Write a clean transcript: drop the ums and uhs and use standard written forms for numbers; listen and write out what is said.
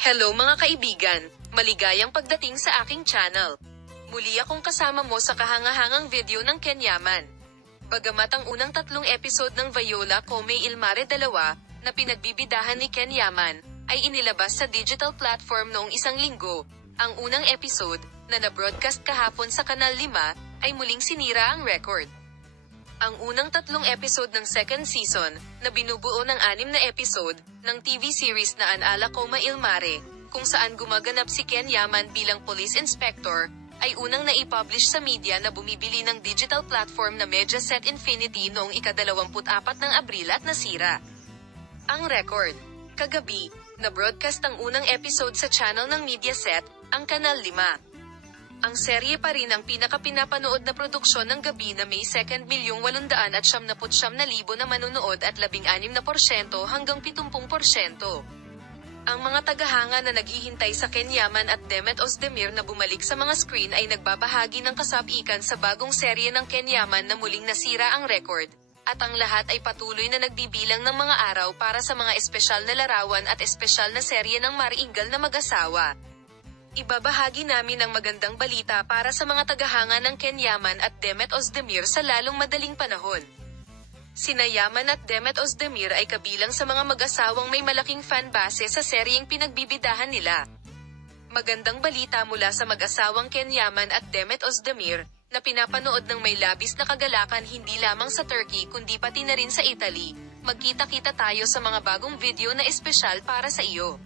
Hello mga kaibigan, maligayang pagdating sa aking channel. Muli akong kasama mo sa kahangahangang video ng Ken Yaman. Bagamat ang unang 3 episode ng Viola Come Il Mare 2, na pinagbibidahan ni Ken Yaman, ay inilabas sa digital platform noong isang linggo, ang unang episode, na na-broadcast kahapon sa Kanal 5, ay muling sinira ang record. Ang unang 3 episode ng second season, na binubuo ng 6 na episode, ng TV series na An Come Il Mare, kung saan gumaganap si Ken Yaman bilang police inspector, ay unang naipublish sa media na bumibili ng digital platform na Mediaset Infinity noong ika-24 ng Abril at nasira ang record. Kagabi, na-broadcast ang unang episode sa channel ng Mediaset, ang Kanal 5. Ang serye pa rin ang pinakapinapanood na produksyon ng gabi na may 2,879,000 na manunood at 16% hanggang 70%. Ang mga tagahanga na naghihintay sa Ken Yaman at Demet Özdemir na bumalik sa mga screen ay nagbabahagi ng kasabikan sa bagong serye ng Ken Yaman na muling nasira ang record, at ang lahat ay patuloy na nagbibilang ng mga araw para sa mga espesyal na larawan at espesyal na serye ng mariinggal na mag-asawa. Ibabahagi namin ang magandang balita para sa mga tagahanga ng Ken Yaman at Demet Özdemir sa lalong madaling panahon. Sina Yaman at Demet Özdemir ay kabilang sa mga mag-asawang may malaking fan base sa seryeng pinagbibidahan nila. Magandang balita mula sa mag-asawang Ken Yaman at Demet Özdemir, na pinapanood ng may labis na kagalakan hindi lamang sa Turkey kundi pati na rin sa Italy. Magkita-kita tayo sa mga bagong video na espesyal para sa iyo.